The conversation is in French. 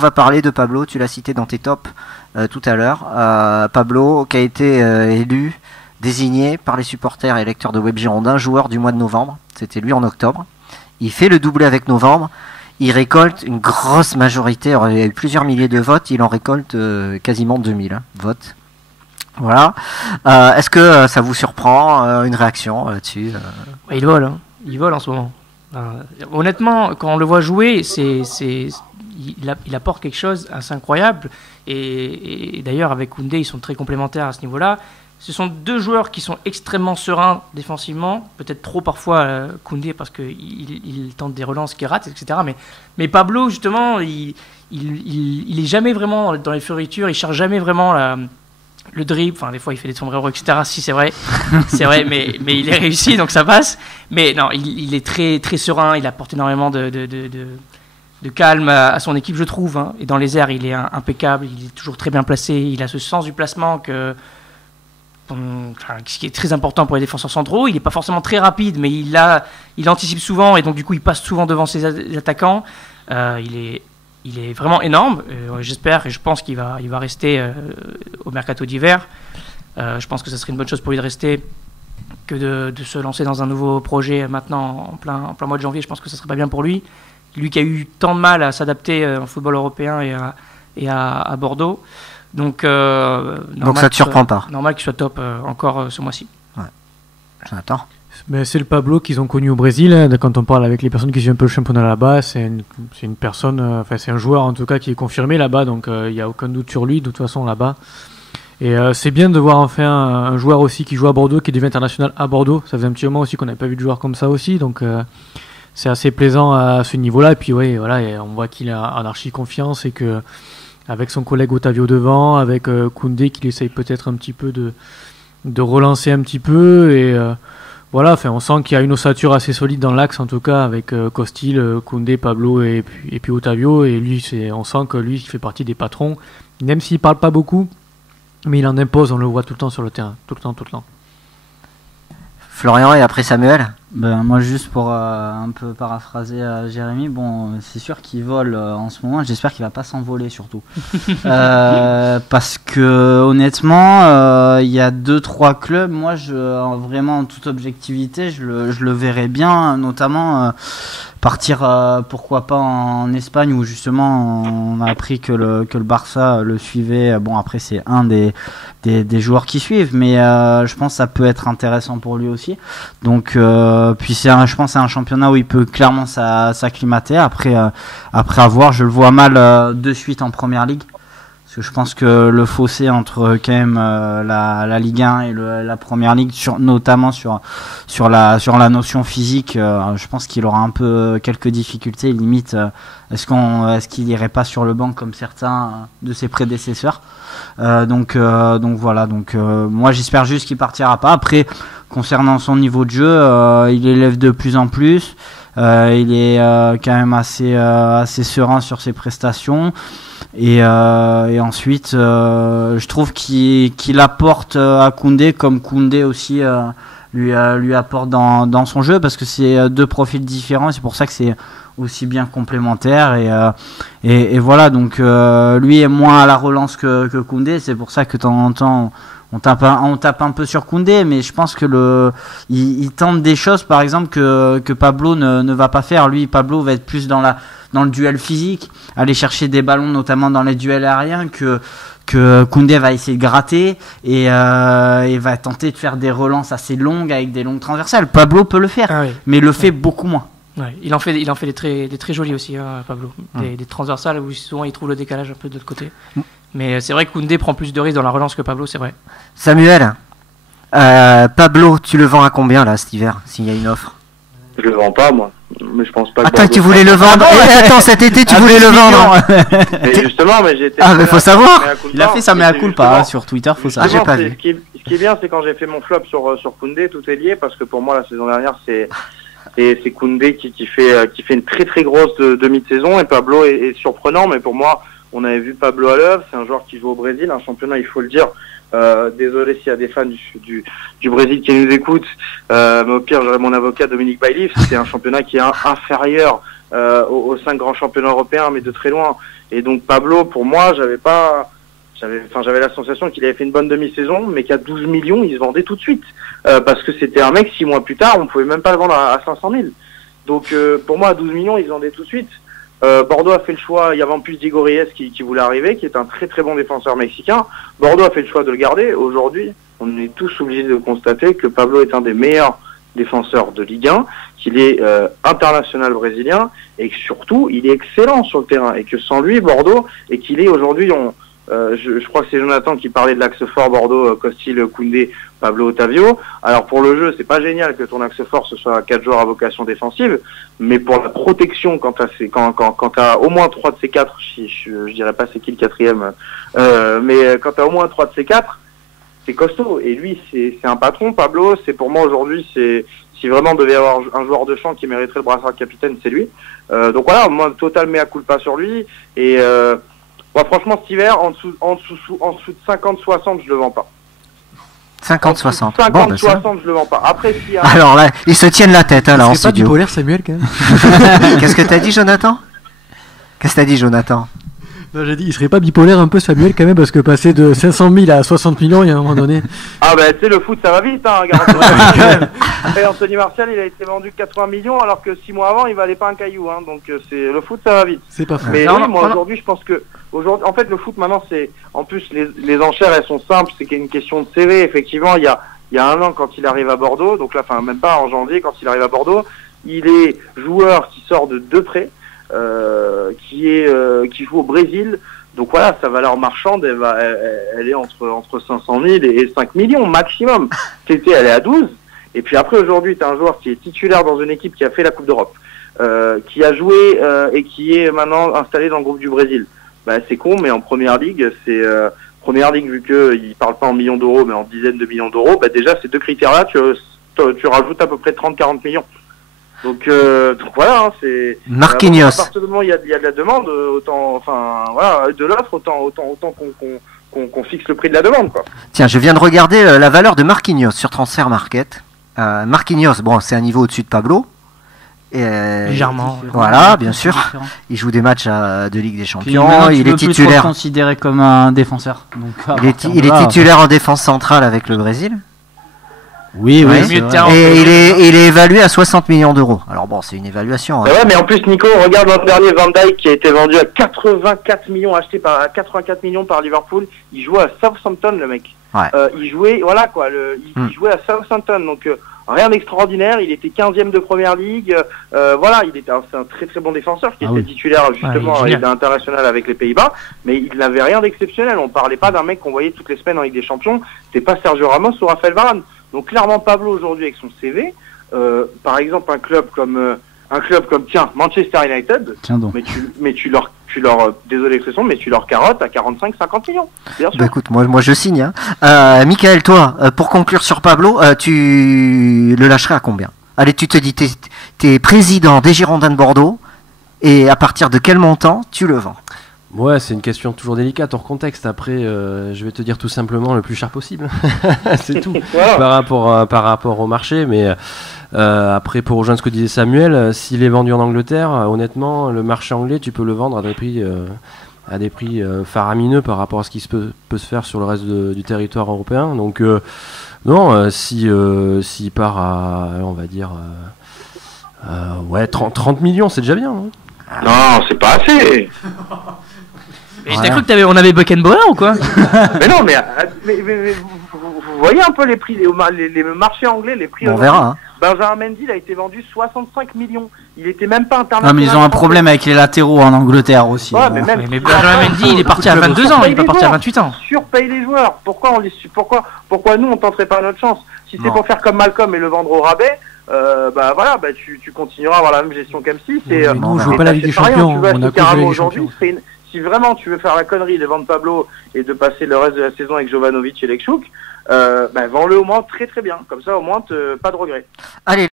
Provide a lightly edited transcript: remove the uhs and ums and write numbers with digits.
On va parler de Pablo, tu l'as cité dans tes tops tout à l'heure. Pablo qui a été élu, désigné par les supporters et lecteurs de Web Girondin joueur du mois de novembre. C'était lui en octobre. Il fait le doublé avec novembre. Il récolte une grosse majorité. Alors, il y a eu plusieurs milliers de votes. Il en récolte quasiment 2000 votes. Voilà. Est-ce que ça vous surprend une réaction là-dessus Il vole, hein. Il vole en ce moment. Honnêtement, quand on le voit jouer, il apporte quelque chose d'assez incroyable. Et d'ailleurs, avec Koundé, ils sont très complémentaires à ce niveau-là. Ce sont deux joueurs qui sont extrêmement sereins défensivement, peut-être trop parfois Koundé parce qu'il tente des relances qui ratent, etc. Mais Pablo, justement, il est jamais vraiment dans les fioritures, il cherche jamais vraiment le dribble. Enfin, des fois, il fait des sombreros, etc. Si, c'est vrai, mais il est réussi, donc ça passe. Mais non, il est très, très serein, il apporte énormément de calme à son équipe, je trouve. Hein. Et dans les airs, il est impeccable, il est toujours très bien placé, il a ce sens du placement ce qui est très important pour les défenseurs centraux. Il n'est pas forcément très rapide, mais il anticipe souvent et donc du coup il passe souvent devant ses attaquants. Il est vraiment énorme. J'espère et je pense qu'il va rester au mercato d'hiver. Je pense que ça serait une bonne chose pour lui de rester que de se lancer dans un nouveau projet maintenant en plein mois de janvier. Je pense que ça serait pas bien pour lui. Lui qui a eu tant de mal à s'adapter au football européen et à Bordeaux. Donc ça te surprend pas. Normal qu'il soit top encore ce mois-ci. Ouais. J'attends. Mais c'est le Pablo qu'ils ont connu au Brésil. Hein. Quand on parle avec les personnes qui suivent un peu le championnat là-bas, c'est une personne, c'est un joueur en tout cas qui est confirmé là-bas, donc il n'y a aucun doute sur lui de toute façon là-bas. Et c'est bien de voir enfin un joueur aussi qui joue à Bordeaux, qui devient international à Bordeaux. Ça faisait un petit moment aussi qu'on n'avait pas vu de joueur comme ça aussi, donc c'est assez plaisant à ce niveau-là. Et puis ouais, voilà, et on voit qu'il a en archi confiance et que avec son collègue Otavio devant, avec Koundé qui essaye peut-être un petit peu de relancer un petit peu. Et voilà, on sent qu'il y a une ossature assez solide dans l'axe, en tout cas, avec Costil, Koundé, Pablo et puis Otavio. Et lui, on sent que lui, il fait partie des patrons, même s'il ne parle pas beaucoup, mais il en impose, on le voit tout le temps sur le terrain, tout le temps. Florian et après Samuel. Moi juste pour un peu paraphraser Jérémy, c'est sûr qu'il vole en ce moment, j'espère qu'il va pas s'envoler surtout. Parce que honnêtement, il y a 2-3 clubs, moi vraiment en toute objectivité, je le verrais bien, notamment partir pourquoi pas en Espagne où justement on a appris que le Barça le suivait. Bon après c'est un des joueurs qui suivent, mais je pense que ça peut être intéressant pour lui aussi. Donc puis je pense que c'est un championnat où il peut clairement s'acclimater. Après avoir, je le vois mal de suite en première ligue. Parce que je pense que le fossé entre quand même la Ligue 1 et la Première Ligue, notamment sur la notion physique, je pense qu'il aura un peu quelques difficultés. Limite, est-ce qu'il irait pas sur le banc comme certains de ses prédécesseurs. Donc voilà. Donc moi j'espère juste qu'il partira pas. Après, concernant son niveau de jeu, il élève de plus en plus. Il est quand même assez serein sur ses prestations. Et ensuite, je trouve qu'il apporte à Koundé comme Koundé aussi lui apporte dans son jeu, parce que c'est deux profils différents. C'est pour ça que c'est aussi bien complémentaire. Et voilà, donc lui est moins à la relance que Koundé. C'est pour ça que de temps en temps on tape un peu sur Koundé, mais je pense que il tente des choses, par exemple, que Pablo ne va pas faire. Lui, Pablo va être plus dans le duel physique, aller chercher des ballons, notamment dans les duels aériens, que Koundé va essayer de gratter et va tenter de faire des relances assez longues avec des longues transversales. Pablo peut le faire, mais le fait beaucoup moins. Ouais, il en fait des très jolis aussi, hein, Pablo. Des transversales où souvent il trouve le décalage un peu de l'autre côté. Mais c'est vrai que Koundé prend plus de risques dans la relance que Pablo, c'est vrai. Samuel, Pablo, tu le vends à combien là cet hiver, s'il y a une offre? Je le vends pas, moi. Mais je pense pas que attends, tu voulais le vendre? Attends, cet été tu voulais le vendre? Mais justement, mais j'ai été. Ah, mais faut savoir. Il a fait sa mea culpa sur Twitter, faut savoir. J'ai pas vu. Ce qui est bien, c'est quand j'ai fait mon flop sur Koundé, tout est lié, parce que pour moi la saison dernière c'est Koundé qui fait une très très grosse demi de saison, et Pablo est surprenant. Mais pour moi, on avait vu Pablo à l'œuvre. C'est un joueur qui joue au Brésil, un championnat, il faut le dire. Désolé s'il y a des fans du Brésil qui nous écoutent, mais au pire j'aurai mon avocat Dominique Bailif. C'est un championnat qui est inférieur aux 5 grands championnats européens, mais de très loin. Et donc Pablo, pour moi, j'avais la sensation qu'il avait fait une bonne demi-saison, mais qu'à 12 millions, il se vendait tout de suite. Parce que c'était un mec, 6 mois plus tard, on pouvait même pas le vendre à 500 000. Donc pour moi, à 12 millions, il se vendait tout de suite. Bordeaux a fait le choix, il y avait en plus Diego Reyes qui voulait arriver, qui est un très très bon défenseur mexicain. Bordeaux a fait le choix de le garder. Aujourd'hui, on est tous obligés de constater que Pablo est un des meilleurs défenseurs de Ligue 1, qu'il est international brésilien, et que surtout, il est excellent sur le terrain, et que sans lui, Bordeaux, et qu'il est aujourd'hui, je crois que c'est Jonathan qui parlait de l'axe fort Bordeaux, Costil, Koundé, Pablo, Otavio. Alors pour le jeu, c'est pas génial que ton axe fort ce soit 4 joueurs à vocation défensive, mais pour la protection, quand t'as au moins 3 de ces 4, je dirais pas c'est qui le quatrième, mais quand t'as au moins 3 de ces 4, c'est costaud. Et lui, c'est un patron, Pablo. C'est pour moi aujourd'hui, si vraiment devait y avoir un joueur de champ qui mériterait le brassard de capitaine, c'est lui. Donc voilà, moi total mea culpa sur lui. Et moi, franchement, cet hiver, en dessous de 50-60, je le vends pas. 50-60. 50-60, Bon, je le vends pas. Après, s'il y a... Alors là, ils se tiennent la tête, là, en C'est pas studio. bipolaire, Samuel, quand même. Qu'est-ce que t'as dit, Jonathan? Qu'est-ce que t'as dit, Jonathan? Non, j'ai dit, il serait pas bipolaire un peu, Samuel, quand même, parce que passer de 500 000 à 60 millions, il y a un moment donné. Ah ben, tu sais, le foot, ça va vite, hein, regarde. Et Anthony Martial, il a été vendu 80 millions, alors que 6 mois avant, il valait pas un caillou, hein. Donc, le foot, ça va vite. C'est pas faux. Mais Non, oui, non, moi, non. aujourd'hui, je pense que, en fait, le foot, maintenant, c'est, en plus, les enchères, elles sont simples, c'est une question de CV. Effectivement, il y a un an, quand il arrive à Bordeaux, donc là, enfin, même pas en janvier, quand il arrive à Bordeaux, il est joueur qui sort de deux prêts, qui joue au Brésil. Donc voilà, sa valeur marchande, elle est entre 500 000 et 5 millions maximum. C'était, elle est à 12. Et puis après, aujourd'hui, tu as un joueur qui est titulaire dans une équipe qui a fait la Coupe d'Europe, qui a joué et qui est maintenant installé dans le groupe du Brésil. Bah, c'est con, mais en première ligue, première ligue, vu qu'il parle pas en millions d'euros, mais en dizaines de millions d'euros, bah déjà, ces deux critères-là, tu rajoutes à peu près 30-40 millions. Donc voilà, hein, c'est Marquinhos. à partir du moment où il y a de la demande, autant, enfin voilà, de l'offre, autant qu'on fixe le prix de la demande, quoi. Tiens, je viens de regarder la valeur de Marquinhos sur Transfer Market. Marquinhos, bon, c'est un niveau au-dessus de Pablo. Et, Légèrement. Voilà, bien sûr. Il joue des matchs de Ligue des Champions. Maintenant, Il est Plus titulaire. trop le considéré comme un défenseur. Donc, Il est titulaire en défense centrale avec le Brésil. Oui, Ouais. c'est Milieu de vrai. terrain. Et il est évalué à 60 millions d'euros. Alors bon, c'est une évaluation. Hein. Ouais, mais en plus, Nico, regarde l'an dernier, Van Dijk qui a été vendu à 84 millions, acheté à 84 millions par Liverpool. Il jouait à Southampton, le mec. Ouais. Il jouait, voilà quoi, il jouait à Southampton, donc rien d'extraordinaire. Il était 15e de première ligue. Voilà, c'est un très très bon défenseur qui était titulaire justement Ouais, à il est l'équipe internationale avec les Pays-Bas, mais il n'avait rien d'exceptionnel. On parlait pas d'un mec qu'on voyait toutes les semaines en Ligue des Champions. C'était pas Sergio Ramos ou Raphaël Varane. Donc clairement Pablo aujourd'hui avec son CV, par exemple un club comme tiens Manchester United, Tiens donc. mais tu leur désolé l'expression, mais tu leur carottes à 45-50 millions. Bien sûr. Bah écoute, moi je signe. Hein. Michael, toi, pour conclure sur Pablo, tu le lâcherais à combien? Allez, tu te dis, t'es président des Girondins de Bordeaux, et à partir de quel montant tu le vends? Ouais, c'est une question toujours délicate hors contexte. Après, je vais te dire tout simplement le plus cher possible. C'est tout. Voilà. Par rapport au marché. Mais après, pour rejoindre ce que disait Samuel, s'il est vendu en Angleterre, honnêtement, le marché anglais, tu peux le vendre à des prix faramineux par rapport à ce qui peut se faire sur le reste du territoire européen. Donc, non, s'il part à, on va dire, 30 millions, c'est déjà bien. Hein. Non, c'est pas assez. Et t'as cru qu'on avait Beckenbauer ou quoi? Mais non, mais vous voyez un peu les prix, les marchés anglais, les prix. Bon, on verra. Hein. Benjamin Mendy, il a été vendu 65 millions. Il était même pas international. Non, mais ils ont un problème avec les latéraux en Angleterre aussi. Ouais, Bon. mais même. Mais Benjamin Mendy, il est parti à 22 ans, il est pas parti à 28 ans. Surpaye les joueurs. Pourquoi nous on tenterait pas notre chance? Si c'est Non. pour faire comme Malcolm et le vendre au rabais, tu continueras à avoir la même gestion qu'M6. Mais nous, on joue pas la Ligue des Champions, on a que la Ligue des Champions. Si vraiment tu veux faire la connerie de vendre Pablo et de passer le reste de la saison avec Jovanovic et Lekchuk, vends-le au moins très très bien. Comme ça, au moins, pas de regrets. Allez.